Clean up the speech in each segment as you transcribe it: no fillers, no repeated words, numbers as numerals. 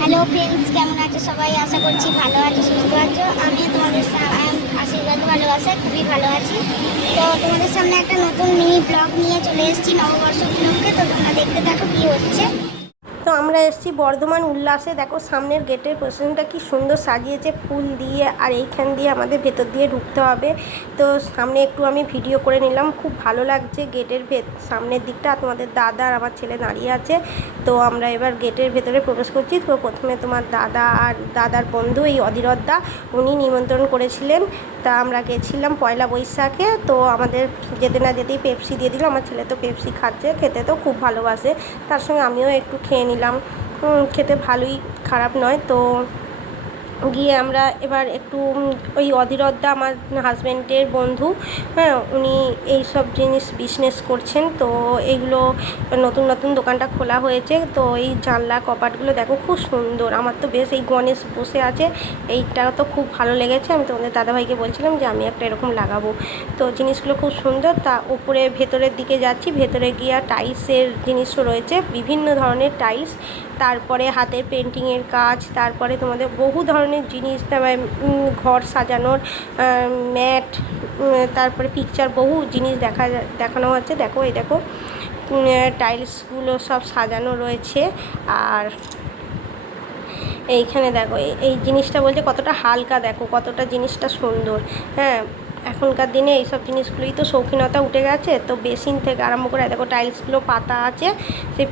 Hello friends, কেমন আছো সবাই? আশা করছি ভালো আছো, সুস্থ আছো। আমি তোমাদের আশীর্বাদ ভালোবাসা খুবই ভালো আছি। তো তোমাদের সামনে একটা নতুন মিনি ব্লগ নিয়ে চলে এসেছি নববর্ষ উপলক্ষে। তো তোমরা দেখতে থাকো কি হচ্ছে। তো আমরা এসেছি বর্ধমান উল্লাসে। দেখো সামনের গেটের পোজিশনটা কি সুন্দর সাজিয়েছে ফুল দিয়ে, আর এইখান দিয়ে আমাদের ভেতর দিয়ে ঢুকতে হবে। তো সামনে একটু আমি ভিডিও করে নিলাম, খুব ভালো লাগছে গেটের সামনের দিকটা। তোমাদের দাদা আর আমার ছেলে দাঁড়িয়ে আছে। তো আমরা এবার গেটের ভেতরে প্রবেশ করছি। তো প্রথমে তোমার দাদা আর দাদার বন্ধু এই অধীরদা, উনি নিমন্ত্রণ করেছিলেন। তা আমরা গেছিলাম পয়লা বৈশাখে। তো আমাদের যেতে না যেতেই পেপসি দিয়ে দিল। আমার ছেলে তো পেপসি খাচ্ছে, খেতে তো খুব ভালোবাসে। তার সঙ্গে আমিও একটু খেয়ে নিলাম। খেতে ভালোই, খারাপ নয়। তো গিয়ে আমরা এবার একটু ওই অধীরদা আমার হাজব্যান্ডের বন্ধু, হ্যাঁ, উনি এই সব জিনিস বিজনেস করছেন। তো এইগুলো নতুন নতুন দোকানটা খোলা হয়েছে। তো এই জানলা কপাটগুলো দেখো খুব সুন্দর। আমার তো বেশ, এই গণেশ বসে আছে, এইটা তো খুব ভালো লেগেছে। আমি তোমাদের দাদাভাইকে বলছিলাম যে আমি একটা এরকম লাগাবো। তো জিনিসগুলো খুব সুন্দর। তা উপরে ভেতরের দিকে যাচ্ছি, ভেতরে গিয়ে টাইলসের জিনিসও রয়েছে, বিভিন্ন ধরনের টাইলস, তারপরে হাতের পেন্টিংয়ের কাজ, তারপরে তোমাদের বহু ধরনের জিনিস, তারপরে ঘর সাজানোর ম্যাট, তারপরে পিকচার, বহু জিনিস দেখানো হচ্ছে। দেখো এই দেখো টাইলসগুলো সব সাজানো রয়েছে। আর এইখানে দেখো এই জিনিসটা বলছে কতটা হালকা, দেখো কতটা জিনিসটা সুন্দর। হ্যাঁ, এখনকার দিনে এইসব জিনিসগুলোই তো শৌখিনতা উঠে গেছে। তো বেসিন থেকে আরম্ভ করে দেখো টাইলসগুলো পাতা আছে, সেই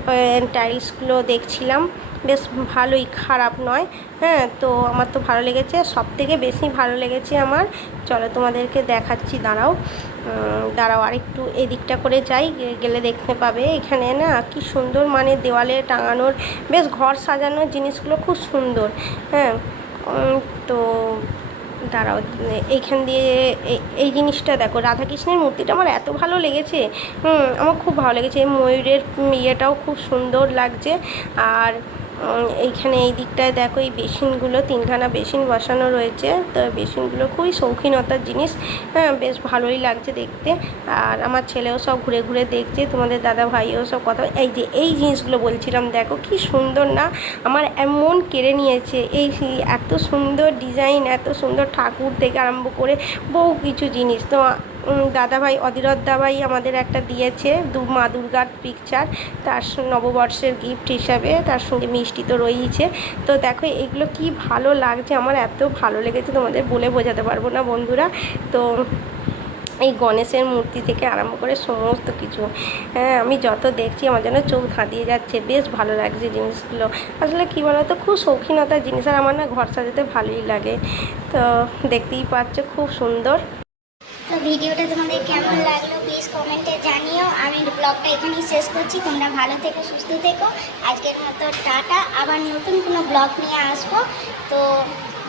টাইলসগুলো দেখছিলাম, বেশ ভালোই, খারাপ নয়। হ্যাঁ, তো আমার তো ভালো লেগেছে, সব থেকে বেশি ভালো লেগেছে আমার। চলো তোমাদেরকে দেখাচ্ছি, দাঁড়াও দাঁড়াও আরেকটু এদিকটা করে যাই, গেলে দেখতে পাবে। এখানে না কি সুন্দর, মানে দেওয়ালে টাঙানোর, বেশ ঘর সাজানোর জিনিসগুলো খুব সুন্দর। হ্যাঁ, তো দাঁড়াও, এইখান দিয়ে এই জিনিসটা দেখো, রাধাকৃষ্ণের মূর্তিটা আমার এত ভালো লেগেছে। আমার খুব ভালো লেগেছে। এই ময়ূরের ইয়েটাও খুব সুন্দর লাগছে। আর এইখানে এই দিকটায় দেখো এই বেসিনগুলো, তিনখানা বেসিন বসানো রয়েছে। তো বেসিনগুলো খুবই শৌখিনতার জিনিস। হ্যাঁ, বেশ ভালোই লাগছে দেখতে। আর আমার ছেলেও সব ঘুরে ঘুরে দেখছে, তোমাদের দাদা ভাইও সব কথা। এই যে এই জিনিসগুলো বলছিলাম, দেখো কি সুন্দর না, আমার এমন কেড়ে নিয়েছে। এই এত সুন্দর ডিজাইন, এত সুন্দর ঠাকুর থেকে আরম্ভ করে বহু কিছু জিনিস। তো দাদাভাই অধীরদাভাই আমাদের একটা দিয়েছে মা দুর্গার পিকচার, তার নববর্ষের গিফট হিসাবে, তার সঙ্গে মিষ্টি তো রয়েছে। তো দেখো এগুলো কি ভালো লাগছে, আমার এত ভালো লেগেছে, তোমাদের বলে বোঝাতে পারবো না বন্ধুরা। তো এই গণেশের মূর্তি থেকে আরম্ভ করে সমস্ত কিছু, হ্যাঁ, আমি যত দেখছি আমার যেন চোখ ধাঁধিয়ে যাচ্ছে, বেশ ভালো লাগছে জিনিসগুলো। আসলে কী বলো তো, খুব শৌখিনতার জিনিস, আর আমার না ঘর সাজাতে ভালোই লাগে। তো দেখতেই পাচ্ছ খুব সুন্দর। তো ভিডিওটা তোমাদের কেমন লাগলো প্লিজ কমেন্টে জানিও। আমি ব্লগটা এখানেই শেষ করছি। তোমরা ভালো থেকো, সুস্থ থেকো। আজকের মতো টাটা। আবার নতুন কোনো ব্লগ নিয়ে আসবো। তো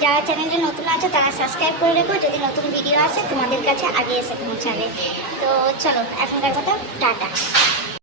যারা চ্যানেলটা নতুন আছে তারা সাবস্ক্রাইব করে রেখো, যদি নতুন ভিডিও আসে তোমাদের কাছে আগে এসে পৌঁছাবে। তো চলো, এখনকার কথা টাটা।